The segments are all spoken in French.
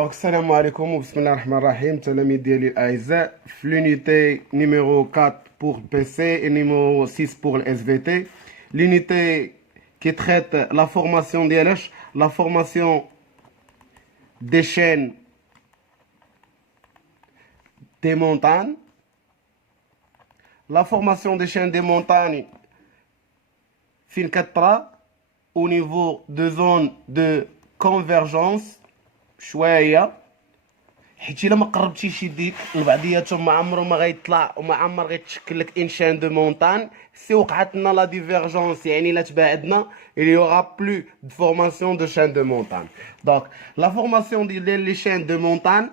Donc, salam alaikum, bismillah ar-Rahman ar-Rahim, تلاميذ ديالي الأعزاء في l'unité numéro 4 pour PC et numéro 6 pour le SVT. L'unité qui traite la formation ديالاش, la formation des chaînes des montagnes. La formation des chaînes des montagnes fin 4 au niveau de zone de convergence شويه حيت الا ما قربتيش يديك لبعضياتهم ما عمره ما غيطلع وما عمر غيتشكل لك ان شين دو مونتان سي وقعت لنا لا ديفيرجونس يعني الا تباعدنا il y aura plus de formation de chaînes de montagne. Donc la formation des chaînes de montagne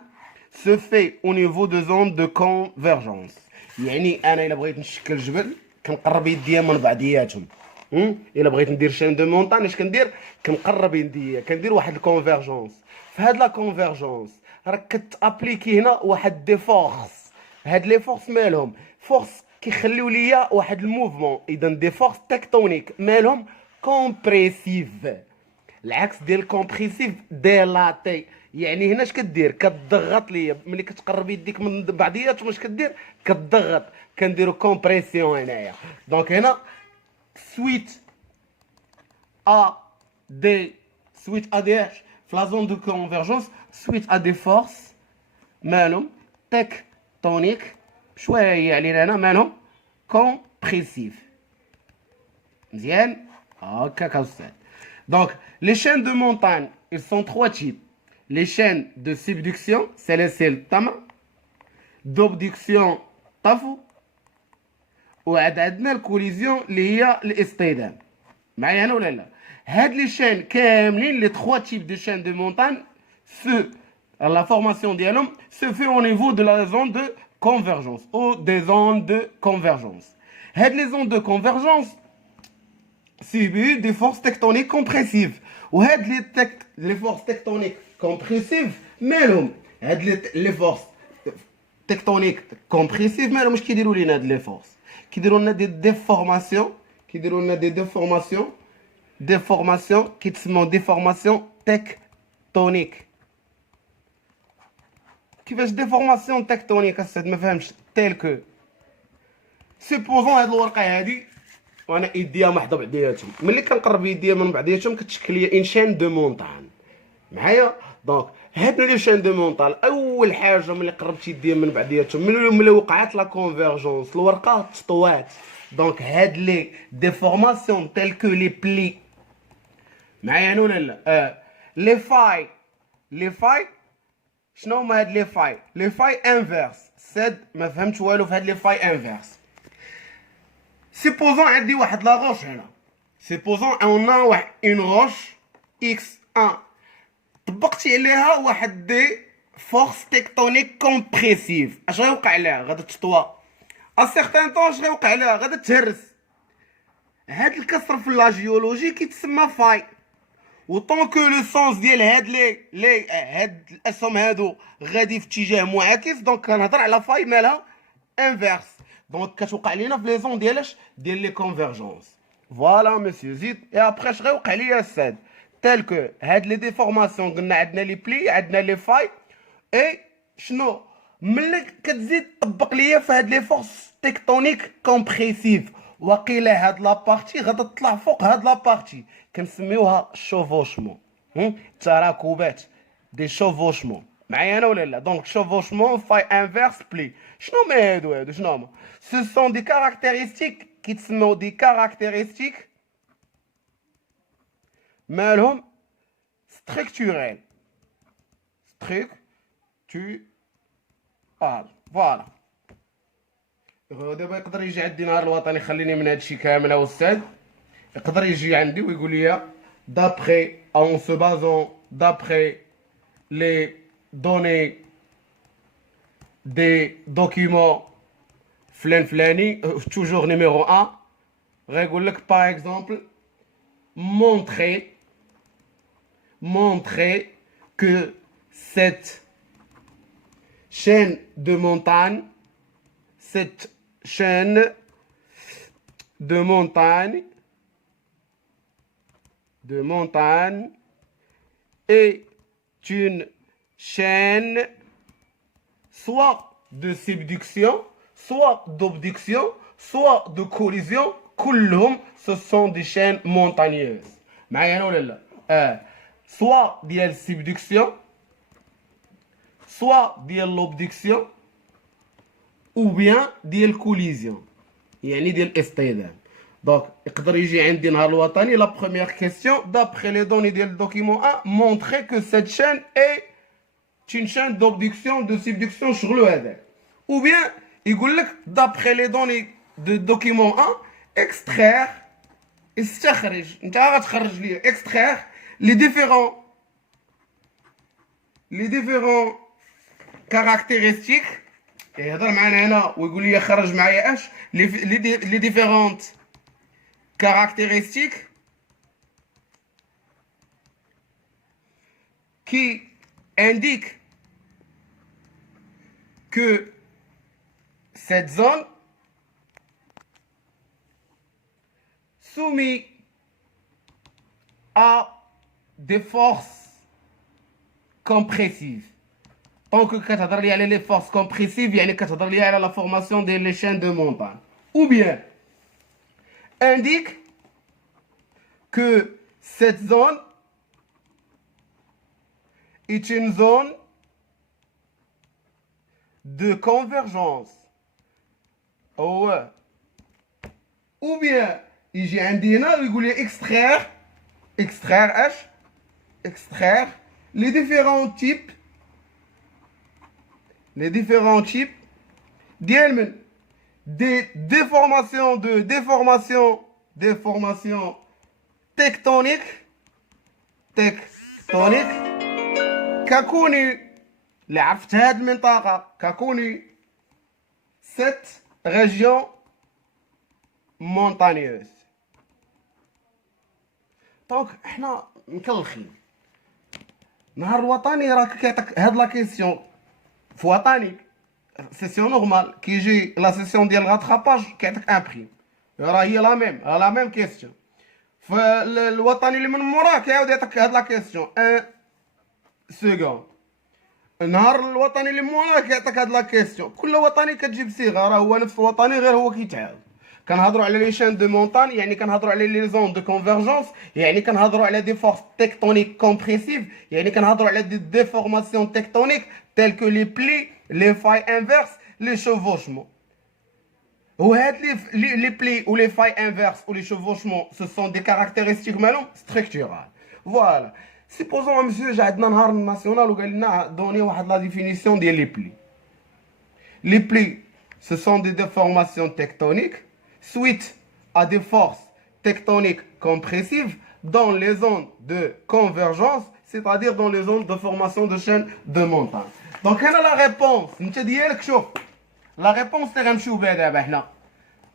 se fait au niveau de zones de convergence. يعني انا الا بغيت نشكل جبل كنقرب يديا من بعضياتهم. الا بغيت ندير شين دو مونتان اش كندير كنقرب يديا كندير واحد الكونفيرجونس. في هاد لا كونفيرجونس راك كتابليكي هنا واحد دي فورس. هاد لي فورس مالهم فورس كيخليو ليا واحد الموفمون. اذا دي فورس تكتونيك مالهم كومبريسيف العكس ديال كومبريسيف ديلاتي. يعني هنا اش كدير كتضغط ليا ملي كتقرب يديك من بعضياتهم اش كدير كتضغط كنديرو كومبريسيون هنايا. دونك هنا suite à des la zone de convergence suite à des forces مالهم tectoniques شويه علينا هنا مالهم compressif مزيان هكاك استاذ. Donc les chaînes de montagne ils sont trois types. Les chaînes de subduction سلاسل تما, d'obduction طفو, وعاد عندنا الكوليزيون اللي هي الاصطدام. معايا هنا ولا لا؟ هاد لي شين كاملين لي 3 types de chaînes de montagne la formation ديالهم se fait au niveau de la zone de convergence ou des zones de convergence. هاد les zones de convergence subissent des forces tectoniques compressives. وهاد les forces tectoniques compressives مالهم هاد les forces tectoniques compressives مالهم واش كيديروا لينا هاد les forces كيديروا لنا دي ديفورماسيون déformation qui تسمى déformation tectonique. كيفاش déformation tectonique استاذ ما فهمش تيل كو سيبوزون هاد الورقه هادي وانا يديا محضه بعضياتهم ملي كنقرب يديا من بعضياتهم كتشكل لي ان شين دو مونتان معايا. دونك هاد لي شين دو مونتان اول حاجه ملي قربت يديا من بعضياتهم ملي وقعت لا كونفيرجونس الورقه تطوات. دونك هاد لي ديفورماسيون تيل كو لي بلي معايا ولا لا؟ لي فاي شنو هما هاد لي فاي انفيرس سد ما فهمتش والو في هاد لي فاي انفيرس. سيبوزون عندي واحد لا غوش هنا سيبوزون اون واحد اون غوش اكس 1 طبقتي عليها واحد دي فورس تكتونيك كومبريسيف اش غيوقع لها غادا تطوى ا سيغتان طون اش غيوقع لها غادا تهرس. هاد الكسر في لا جيولوجي كيتسمى فاي وطون كو لو سونس ديال هاد هاد الاسهم هادو غادي في اتجاه معاكس. دونك كنهضر على فاي مالها انفيرس. دونك كتوقع لينا في لي زون ديالاش ديال لي كونفيرجونس. فوالا مسيو زيد اي ابخي اش غيوقع ليا الساد تال كو هاد لي ديفورماسيون قلنا عندنا لي بلي عندنا لي فاي اي شنو ملي كتزيد طبق ليا في هاد لي فورس تكتونيك كومبريسيف وقيله هاد لابارتي غادا تطلع فوق هاد لابارتي كنسميوها شوفوشمون تراكبات دي شوفوشمون. معايا انا ولا لا؟ دونك شوفوشمون فاي انفيرس بلي شنو ما هادو شنو هما سو سون دي كاركتيرستيك كيتسموا دي كاركتيرستيك مالهم ستركتوريل فوالا. دابا يقدر يجي عندي نهار الوطني يخليني من هادشي كامل يا استاذ يقدر يجي عندي ويقول لي d'après en se basant d'après les données des documents فلاني toujours numéro 1 غيقول لك par exemple montrer que cette chaîne de montagne est une chaîne soit de subduction, soit d'abduction, soit de collision. كلهم ce sont des chaînes montagneuses. معايا ولا لا؟ soit ديال subduction, soit ديال l'abduction, ou bien ديال collision. يعني ديال الاصطدام. Donc, يقدر يجي عندي نهار الوطني. La première question, d'après les données du document 1, montrer que cette chaîne est une chaîne d'abduction, de subduction sur le هذاك. Ou bien, يقول لك d'après les données du document 1, extraire, استخرج. انت غتخرج لي extraire les différents caractéristiques. يهضر معنا هنا ويقول لي خرج معايا اش les différentes caractéristiques qui indiquent que cette zone soumise à des forces compressives. Tant que كتهضر لي على les forces compressives يعني كتهضر لي على la formation des chaînes de montagne. Ou bien indique que cette zone est une zone de convergence. Oh ouais. Ou bien يجي عندي هنا ويقول لي extraire اش extraire les différents types ديال من des déformations tectoniques ككوني اللي عرفت هاد المنطقة ككوني cette région montagneuse. دونك احنا مكلخين. نهار الوطني راك كيعطيك هاد لا كيسيون في وطني سيسيون نورمال كيجي لا سيسيون ديال الغاتراباج كيعطيك ان بريم راه هي لا ميم كيسيون. فالوطني اللي من موراه كيعاود يعطيك هاد لا كيسيون ان سكوند. نهار الوطني اللي موراه كيعطيك هاد لا كيسيون. كل وطني كتجيب صيغه راه هو نفس الوطني غير هو كيتعاود. كنهضروا على لي شين دو مونتان يعني كنهضروا على لي زون دو كونفرجونس يعني كنهضروا على دي فورس تكتونيك كومبريسيف يعني كنهضروا على دي ديفورماسيون تكتونيك تيل كو لي بلي لي فاي انفيرس لي شوفوشمون. وهاد لي بلي و لي فاي انفيرس و لي شوفوشمون سو سون دي كاركتيرستيك مالهم ستركتورال. فوالا سيبوزون مسيو جا عندنا نهار ناسيونال وقال لنا دوني واحد لا ديفينيسيون ديال لي بلي. لي بلي سو سون دي ديفورماسيون تكتونيك suite à des forces tectoniques compressives dans les zones de convergence, c'est-à-dire dans les zones de formation de chaînes de montagne. Donc, هنا la réponse. انت ديالك شوف. La réponse اللي غنمشيو بها دابا حنا.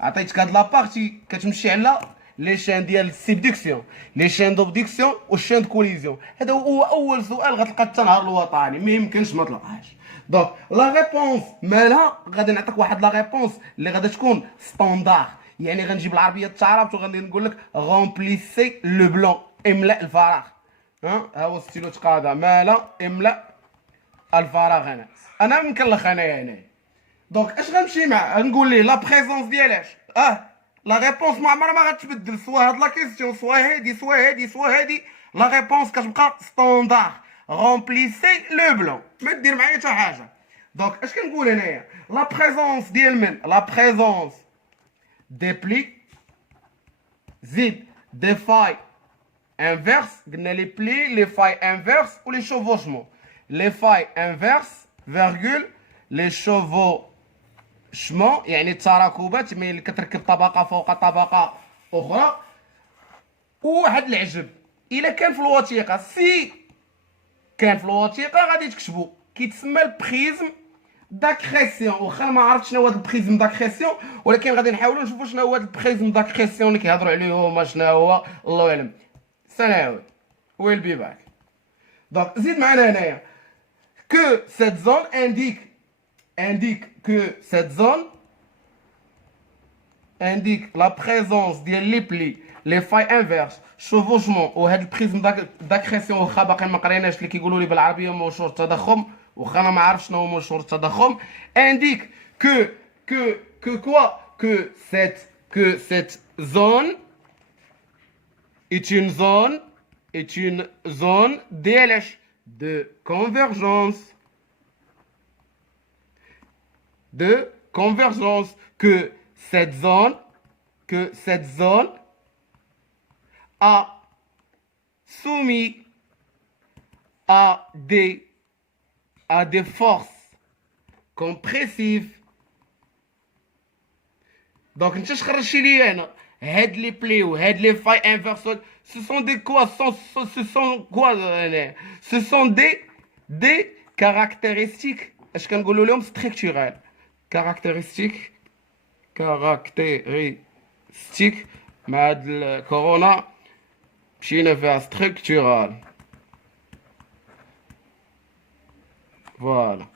عطيتك هاد لابارتي كتمشي على لي شين ديال السبدكسيون، لي شين دوبدكسيون والشين دو كوليزيون. هذا هو اول سؤال غتلقى حتى نهار الوطني، ما يمكنش ما تلقاهاش. دونك لا ريبونس مالها غادي نعطيك واحد لا ريبونس اللي غادي تكون ستاندار. يعني غنجيب العربيه التعارف وغادي نقول لك رومبليسي لو بلون املا الفراغ. ها هو ستيلو تقاضى مالا املا الفراغ. انا مكلخ انايا دونك اش غنمشي مع نقول ليه لا بريزونس ديالاش لا ريبونس ما عمرها ما غتبدل سوا هاد لا كيسيون سوا هادي لا ريبونس كتبقى ستاندار رومبليسي لو بلون ما دير معايا حتى حاجه. دونك اش كنقول هنايا لا بريزونس ديال من لا بريزونس دي بلي زيد دي فاي انفيرس. قلنا لي بلي لي فاي انفيرس و لي شوفوشمون. لي فاي انفيرس فيرغول لي شوفوشمون يعني التراكبات اللي كتركب طبقه فوق طبقه اخرى. وواحد العجب الا كان في الوثيقه كان في الوثيقه غادي تكتبوا كيتسمى البريزم داكريسيون. واخا ما عرفتش شنو هو هذا البريزم داكريسيون ولكن غادي نحاولوا نشوفوا شنو هو هذا البريزم داكريسيون اللي كيهضروا عليه هما شنو هو الله يعلم. سنعاود ويل بي باك. دونك زيد معنا هنايا كو سيت زون indique que cette zone indique la présence des les plis لي فاي انفيرس شوفوجمون وهاد البريزم داكريسيون واخا باقي ما قريناش اللي كيقولوا لي بالعربيه موشور التضخم واخا انا ما عارفش شنو هو موشور التضخم indique que quoi que cette zone est une zone DLH de convergence que cette zone a soumis à des forces compressives. Donc انت خرجتي لي هنا هاد لي بلي وهاد لي فاي انفيرس ce sont des quoi ce sont des caractéristiques اش كنقولوا لهم structurelles caractéristiques مع هاد الكورونا مشينا فيها structural. فوالا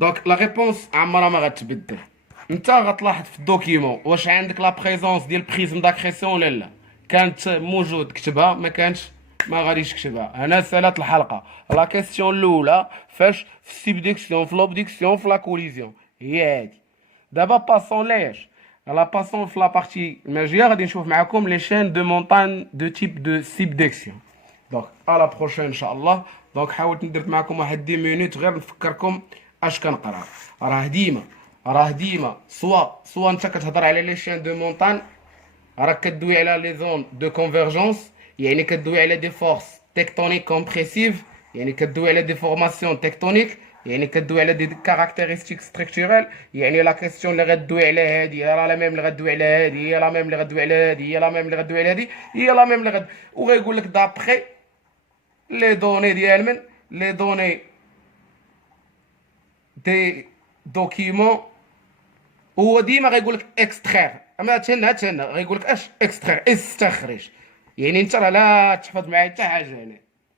دونك لا ريبونس عمرها ما غتبدل. انت غتلاحظ في الدوكيمون واش عندك لا بريزونس ديال بريزم داكريسيون ولا لا، كانت موجود كتبها، ما كانش ما غاديش تكتبها. هنا سالات الحلقه. لا كيسيون الاولى فاش في السبديكسيون في لوبديكسيون في لا كوليزيون هي هادي. دابا باسون ليش لا باسون في لا بارتي الماجيه غادي نشوف معكم لي شين دو مونتان دو تيب دو سبديكسيون. دونك لا بروشين ان شاء الله. دونك حاولت ندرت معكم واحد 10 مينوت غير نفكركم اش كنقرا. راه ديما سوا انت كتهضر على لي شين دو مونتان راك كدوي على لي زون دو كونفيرجونس، يعني كدوي على دي فورس تكتونيك كومبريسيف، يعني كدوي على دي فورماسيون تكتونيك، يعني كدوي على دي كاركتيرستيك ستركتورال. يعني لا كيسيون اللي غدوي على هادي راه لا ميم اللي غدوي على هادي، هي لا ميم اللي غدوي على هادي، هي لا ميم اللي غدوي على هادي، هي لا ميم اللي وغيقول لك دابخي لي دوني ديال من لي دوني دي دوكيمون. هو ديما غيقول لك اكسترير، اما تهنا غيقول لك اش اكسترير استخرج. يعني انت راه لا تحفظ معايا حتى حاجه هنا،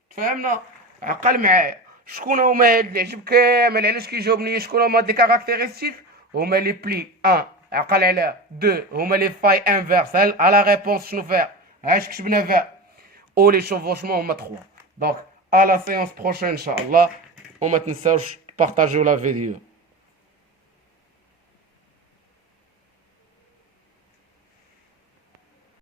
تفهمنا؟ عقل معايا. شكون هما هاد اللي عجب كامل علاش كيجاوبني شكون هما دي كاركتيرستيك؟ هما لي بلي 1 عقل على 2 هما لي فاي انفيرس. على ريبونس شنو فيها؟ اش كتبنا فيها؟ او لي شوفوشمون هما 3. دونك ا لا سيونس بروشين ان شاء الله. وما تنساوش بارطاجيو لا فيديو.